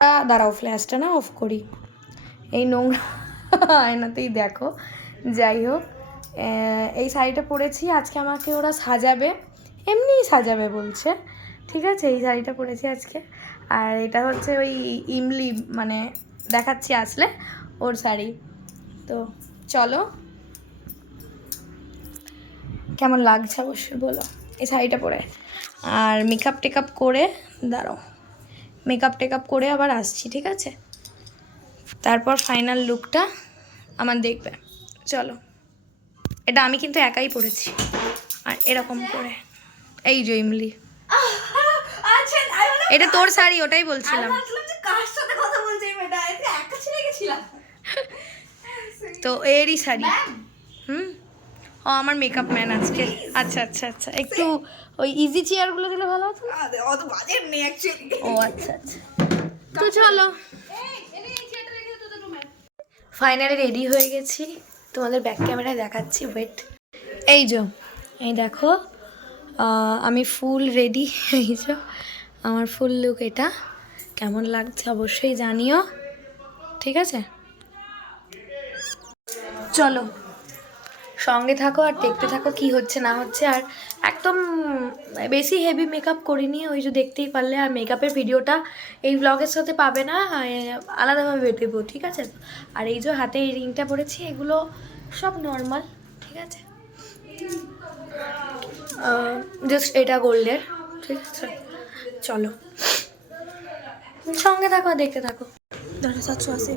দাঁড়াও, ফ্ল্যাশটা না অফ করি। এই নোংরা আয়নাতেই দেখো। যাই হোক, এই শাড়িটা পরেছি আজকে, আমাকে ওরা সাজাবে, এমনিই সাজাবে বলছে, ঠিক আছে। এই শাড়িটা পরেছি আজকে। আর এটা হচ্ছে ওই ইমলি, মানে দেখাচ্ছি আসলে ওর শাড়ি। তো চলো, কেমন লাগছে অবশ্যই বলো এই শাড়িটা পরে। আর মেকআপ টেকআপ করে, দাঁড়াও, মেকআপ টেকআপ করে আবার আসছি, ঠিক আছে। তারপর ফাইনাল লুকটা আমার দেখবে। চলো, এটা আমি কিন্তু একাই পরেছি, আর এরকম করে। এই যে ইমলি, এটা তোর শাড়ি, ওটাই বলছিলাম। তো এরই শাড়ি। ও আমার মেকআপ ম্যান আজকে। আচ্ছা আচ্ছা আচ্ছা, একটু ওই ইজি চেয়ারগুলো দিলে ভালো হতো না? অত বাজেট নেই অ্যাকচুয়ালি। ও আচ্ছা আচ্ছা, তো চলো। ফাইনালি রেডি হয়ে গেছি, তোমাদের ব্যাক ক্যামেরায় দেখাচ্ছি, ওয়েট। এই যে, এই দেখো, আমি ফুল রেডি। এই যে আমার ফুল লুক, এটা কেমন লাগছে অবশ্যই জানিও, ঠিক আছে। চলো, সঙ্গে থাকো আর দেখতে থাকো কি হচ্ছে না হচ্ছে। আর একদম বেশি হেভি মেকআপ করিনি, ওই যে দেখতেই পারলে। আর মেকআপের ভিডিওটা এই ব্লগের সাথে পাবে না, আলাদাভাবে দেবো, ঠিক আছে। আর এই যে হাতে এই রিংটা পরেছি, এগুলো সব নর্মাল, ঠিক আছে। জাস্ট এটা গোল্ডের, ঠিক আছে। চলো, সঙ্গে থাকো, দেখতে থাকো। 780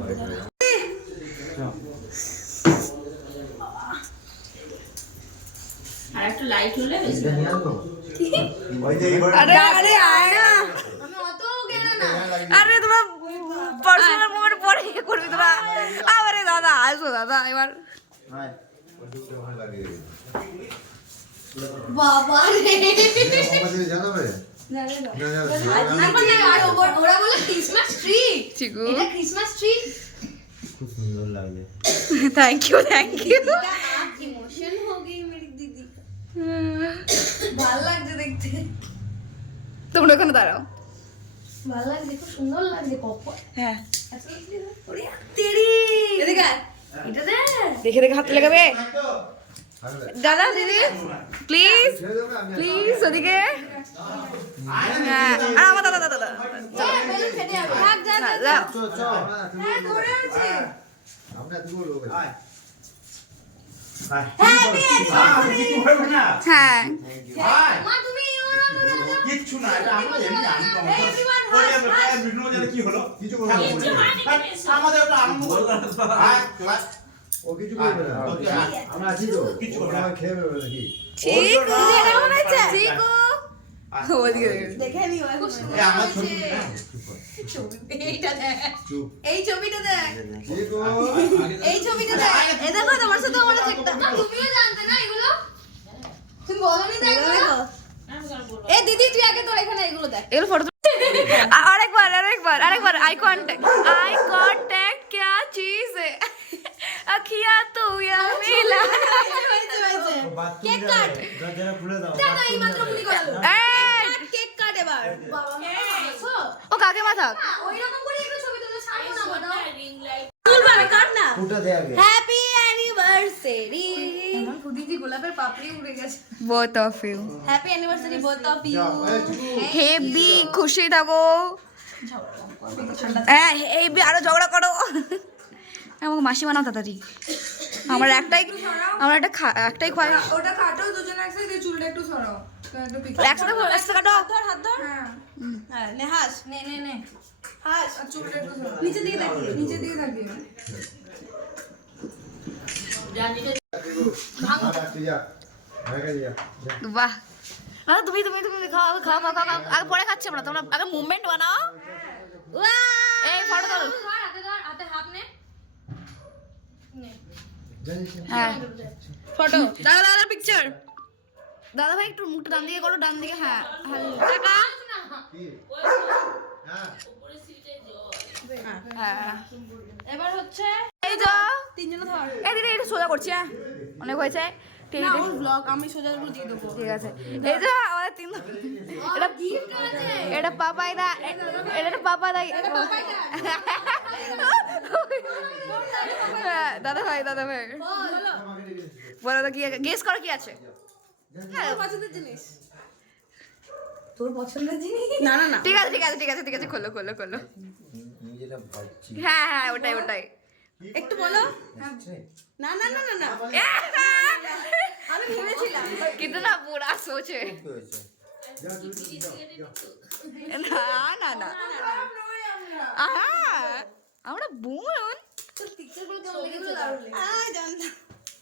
আর একটু লাইট হলে বেশি আরে আরে আয় না, আমি অত কেন না। আরে তোমরা পার্সোনাল মোমেন্ট পরে কি করবি তোমরা? আরে দাদা আসো, দাদা এবার। বাবা রে, জানাবে ওরা বলে ক্রিসমাস ট্রি। চিকু, এটা ক্রিসমাস ট্রি, খুব সুন্দর লাগে। Thank you, thank you. Emotion हो गई मेरी दीदी, ভালো লাগছে দেখতে। তোমরা ওখানে দাঁড়াও, ভালো লাগছে, খুব সুন্দর লাগছে। কপা, হ্যাঁ তেরি, এদিকে এটা দে, দেখে দেখে হাত লাগাবে। দাদা দিদি প্লিজ প্লিজ, ওদিকে। হ্যাঁ, আর আমার দাদা দাদা দাদা হ্যাঁ, কিচ্ছু না, এটা আমরা এমনি আনন্দ কি হলো, কিছু আমাদের ওটা আনন্দ করলাম। ও কিছু করবে না, আমরা আছি তো, কিছু করবে না, খেয়ে নেবে নাকি? ঠিক এটা কেমন হয়েছে? ঠিক ওদিকে দেখে নি, এই আমার ছবি না, এইটা দেখ, এই ছবিটা দেখ, ঠিক এই ছবিটা দেখ। এই দেখো, তোমার সাথে আমার একটা, তুমিও জানতে না এগুলো, তুমি বলনি দেখ এগুলো। এই দিদি তুই আগে তোর এখানে এগুলো দেখ, এগুলো ফটো। আরেকবার আরেকবার আরেকবার, আই কন্ট্যাক্ট, আই কন্ট্যাক্ট क्या चीज है, अखिया तो या मिला। কেক কাট, যারা খুলে দাও, দাদা এই মাত্র গুলি করালো। কেক কাট এবার। বাবা মা ও কাকে মাথা ওই রকম করে একটা ছবি তুলে ছাড়বো না, বড় রিং লাইট তুলবা, কাট না, ফুটা দে আগে। Happy anniversary. আমার খুদিজি গোলাপের পাপড়ি উড়ে গেছে। both of you, happy anniversary both of you, heavy খুশি থাকো। হ্যাঁ হেভি, আরো ঝগড়া করো। আমাকে মাসি বানাও তাড়াতাড়ি, আমার একটাই, আমার একটাই খোয়া। ওটা কাটো দুজনে একসাথে, চুলটা একটু সরাও, একসাথে কাটো, হাত ধর। হ্যাঁ নে হাস, নে নে নে হাস, আর চুলটা একটু সরাও, নিচের দিকে তাকিয়ে, নিচের দিকে তাকিয়ে। বাহ। তুমি তুমি তুমি খাও খাও খাও খাও, আগে পরে খাচ্ছি আমরা, তোমরা আগে মুভমেন্ট বানাও। এই ফটো তোল, হাতে ধর, হাতে হাত নে, হ্যাঁ ফটো। দাদা দাদা পিকচার, দাদা ভাই একটু মুখটা ডান দিকে করো, ডান দিকে। হ্যাঁ টাকা, হ্যাঁ এবার হচ্ছে এই যে তিনজনে ধর। এই দিদি এটা সোজা করছি, হ্যাঁ অনেক হয়েছে। টেডি ওর ব্লগ আমি সোজা করে দিয়ে দেবো। ঠিক আছে এই যে আমাদের তিন এটা গিফট আছে। এটা পাপাই দা এটা পাপা দা দাদা ভাই বলো তো কি গেস করো কি আছে তোর পছন্দের জিনিস। তোর পছন্দের জিনিস? না না না। ঠিক আছে খোলো হ্যাঁ ওটাই একটু বলো। না না না না না। আমি ভেবেছিলাম। কিন্তু না বুড়া সোচে না আমরা বোন তোর পিকচারগুলো কেমন লেগেছে? দারুণ লেগেছে।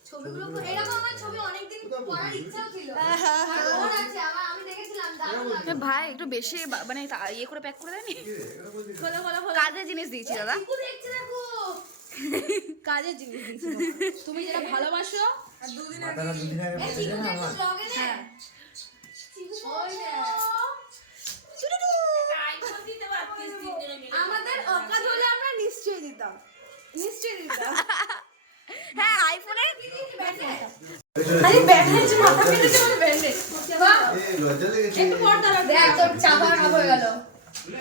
ছবিগুলো এরকম আমার ছবি অনেকদিন পড়ার ইচ্ছাও ছিল। মনে আছে আমি দেখেছিলাম, দারুণ লাগে। ভাই একটু বেশি মানে ইয়ে করে প্যাক করে দেয়নি কাজের জিনিস দিয়েছি দাদা দেখো কাজের জিনিস দিয়েছি। তুমি যেটা ভালোবাসো আর দুদিন আগে এই চিকুটা একটা ব্লগে না। ওই আমাদের অকাজ হলে আমরা নিশ্চয়ই দিতাম। হ্যাঁ আইফোনে আরে ব্যান্ডেজ মাথা কেটেছে মানে ব্যান্ডেজ। বাহ এই লজ্জা লেগেছে। একটু পর্দা রাখ। দেখ তোর চাপা রাখ হয়ে গেল।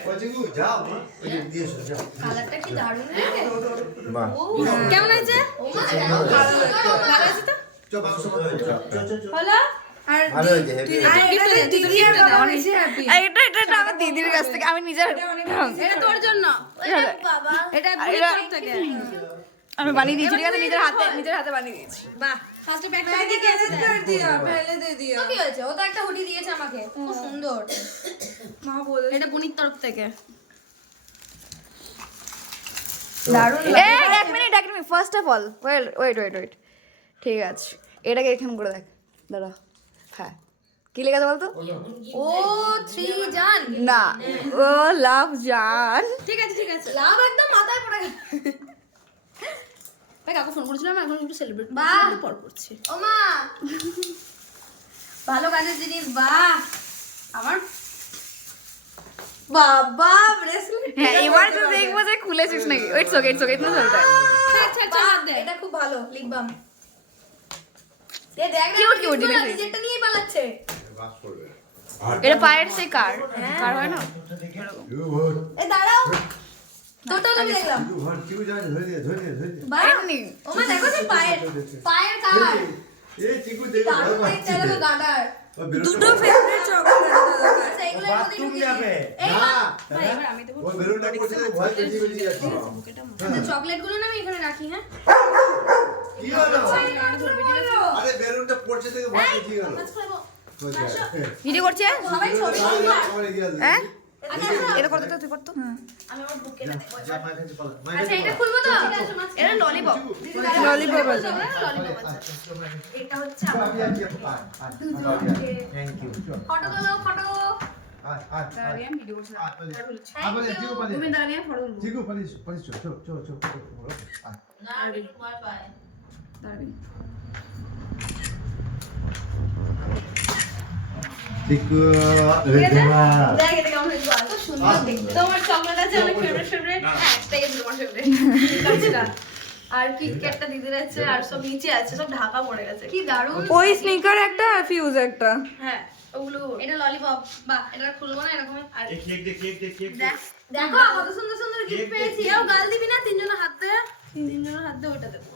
ওইদিকে যাও মা, ওই যে দিয়ে এসো, যাও। কালারটা কি দারুণ রে। বাহ। কেমন আছে? ভালো আছে তো? চল বাক্স মধ্যে চল, চল। হলো? আর ভালো হয়েছে, happy হয়েছে। দিদি আর বাবা বেশি হ্যাপি। এটা আমার দিদির কাছ থেকে আমি নিজের এটা তোর জন্য। বাবা এটা তরফ থেকে। আমি বানিয়ে দিয়েছি ঠিক আছে নিজের হাতে বানিয়ে দিয়েছি বাহ ফার্স্টে ব্যাগ থেকে কি আছে করে দিও ফেলে দে দিও। তো কি হয়েছে? ও তো একটা হুডি দিয়েছে আমাকে। খুব সুন্দর। মা বলে এটা বুনির তরফ থেকে। দারুণ এক minute first of all wait ঠিক আছে এটাকে এখানে করে দেখ দাদা হ্যাঁ কি লেখা আছে বলতো ও 3 জান না ও লাভ জান ঠিক আছে লাভ একদম মাথায় পড়ে গেল। ভাই কাকু ফোন করেছিলাম এখন একটু সেলিব্রেট পর করছি। ও মা ভালো কাজের জিনিস। বাহ আমার বাবা ব্রেসলেট। হ্যাঁ এবার তো দেখবো যে খুলেছিস নাকি ইটস ওকে ইতনা চলতা है এটা খুব ভালো লিপ বাম। দেখ না Cute জিনিস। নিজেরটা নিয়ে পালাচ্ছে। বাক্স করবে। এটা পায়ের সেই কার হয় না এ দাঁড়াও দুটো আমি দেখলাম। তুই ঘর কিউ যা ধরে দে বাহ এমনি ও মা দেখো তো পায়ের কার এই চিকু দেখো দারুণ ভালো দেখতে দেখো গাডার। দুটো ফেভারিট চকলেট আচ্ছা এগুলো বাথরুম যাবে এই না ভাই এবার আমি দেবো। ওই বেলুনটা করতে ভয় বেশি যাচ্ছে চকলেট গুলো না আমি এখানে রাখি। হ্যাঁ কি হলো ধরবে ঠিক আছে। আরে বেলুনটা পড়ছে থেকে ভয় বেশি গেল মাছ খাবো। ভিডিও করছে সবাই ছবি হ্যাঁ আচ্ছা এটা করতে তুই করতো আমি আমার বুকে দেখো। যা মাইকে পালা আচ্ছা এটা খুলবো তো? এটা ললিপপ ললিপপ আছে। ললিপপ আছে। এটা হচ্ছে আমার থ্যাংক ইউ ফটো তোলো ফটো। দাঁড়িয়ে ভিডিও করছে তুমি দাঁড়িয়ে ফটো চিকু পালিস চল না আমি ভয় পাই। দাঁড়িয়ে চিকু দেখ এটা কেমন হয়েছে কত সুন্দর দেখতে। তোমার চকলেট আছে অনেক ফেভারিট। হ্যাঁ একটাই আছে তোমার ফেভারিট। আর কিটক্যাটটা দিদির আছে আর সব নিচে আছে সব ঢাকা পড়ে গেছে। কি দারুণ। ওই স্নিকার একটা আর ফিউজ একটা হ্যাঁ ওগুলো এটা ললিপপ। বাহ এটা খুলবো না এরকম। আর কেক দেখো কত সুন্দর সুন্দর গিফট পেয়েছি। এও গাল দিবি না তিনজনের হাতে ওটা দেবো।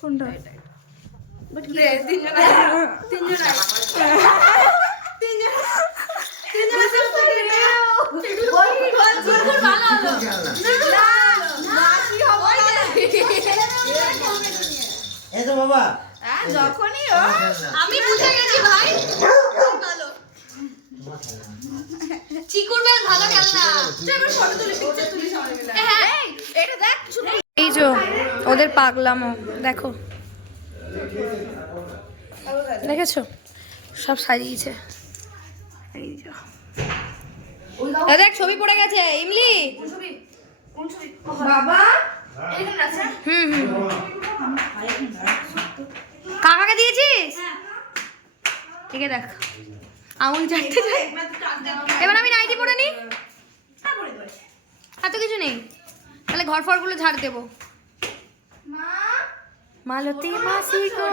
কোনটা দে তিনজন এই তো বাবা যখনই আমি বুঝে গেছি ভাই। ভালো চিকুর বেল ভালো খেলনা। চল ফটো তুলি পিকচার তুলি সবাই মিলে। হ্যাঁ এটা দেখ শুনো এই যে ওদের পাগলামো দেখো দেখেছো সব সাজিয়েছে দেখ ছবি পড়ে গেছে ইমলি বাবা হুম কাকাকে দিয়েছিস ঠিক আছে দেখ আঙুল চাটতে চাই এবার আমি নাইটি পরে নি এত কিছু নেই তাহলে ঘর ফরগুলো ঝাড় দেবো মালতী মাসি গো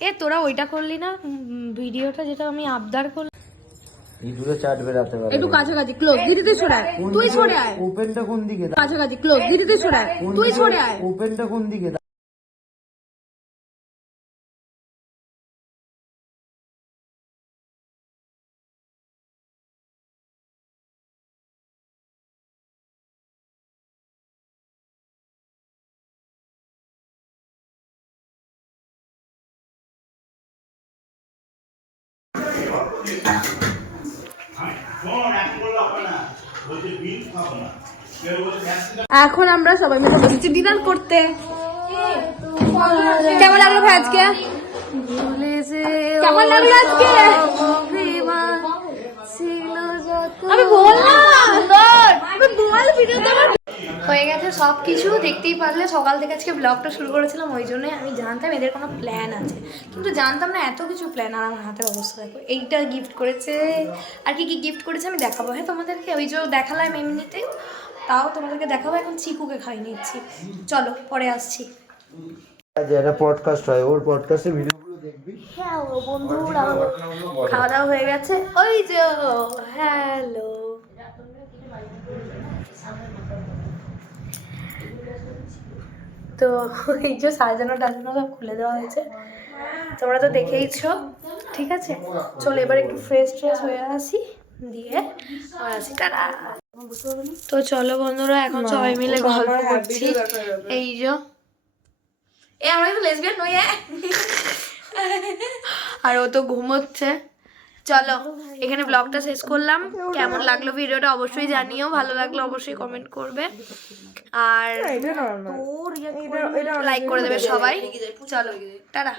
এ তোরা ওইটা করলি না ভিডিওটা যেটা আমি আবদার করলাম এই দুটো চাট বেরাতে পারে একটু কাছাকাছি ক্লোজ দিদিতে সরে আয় তুই সরে আয় ওপেনটা কোন দিকে কাছাকাছি ক্লোজ দিদিতে সরে আয় তুই সরে আয় ওপেনটা কোন দিকে এখন আমরা সবাই মিলে বসেছি ডিনার করতে কেমন লাগলো ভাই আজকে কেমন লাগলো আজকে আমি বললাম হয়ে গেছে সব কিছু দেখতেই পারলে সকাল থেকে আজকে ব্লগটা শুরু করেছিলাম ওই জন্য আমি জানতাম এদের কোনো প্ল্যান আছে কিন্তু জানতাম না এত কিছু প্ল্যান আর আমার হাতের অবস্থা দেখো এইটা গিফট করেছে আর কি কি গিফট করেছে আমি দেখাবো হ্যাঁ তোমাদেরকে ওই যে দেখালাম এমনিতে তাও তোমাদেরকে দেখাবো এখন চিকুকে খাই নিচ্ছি চলো পরে আসছি এটা পডকাস্ট হয় ওর পডকাস্টে ভিডিওগুলো দেখবি হ্যাঁ ও বন্ধুরা খাওয়া দাওয়া হয়ে গেছে ওই যে হ্যালো তো এই যে সাজানো টাজানো সব খুলে দেওয়া হয়েছে তোমরা তো দেখেইছো ঠিক আছে চলো এবার একটু ফ্রেশ ট্রেশ হয়ে আসি দিয়ে আসি টাটা তো চলো বন্ধুরা এখন সবাই মিলে গল্প করছি এই যে আমরা কিন্তু লেসবিয়ান নই আর ও তো ঘুমোচ্ছে চলো এখানে ব্লগটা শেষ করলাম কেমন লাগলো ভিডিওটা অবশ্যই জানিও ভালো লাগলো অবশ্যই কমেন্ট করবে আর লাইক করে দেবে সবাই চলো টাটা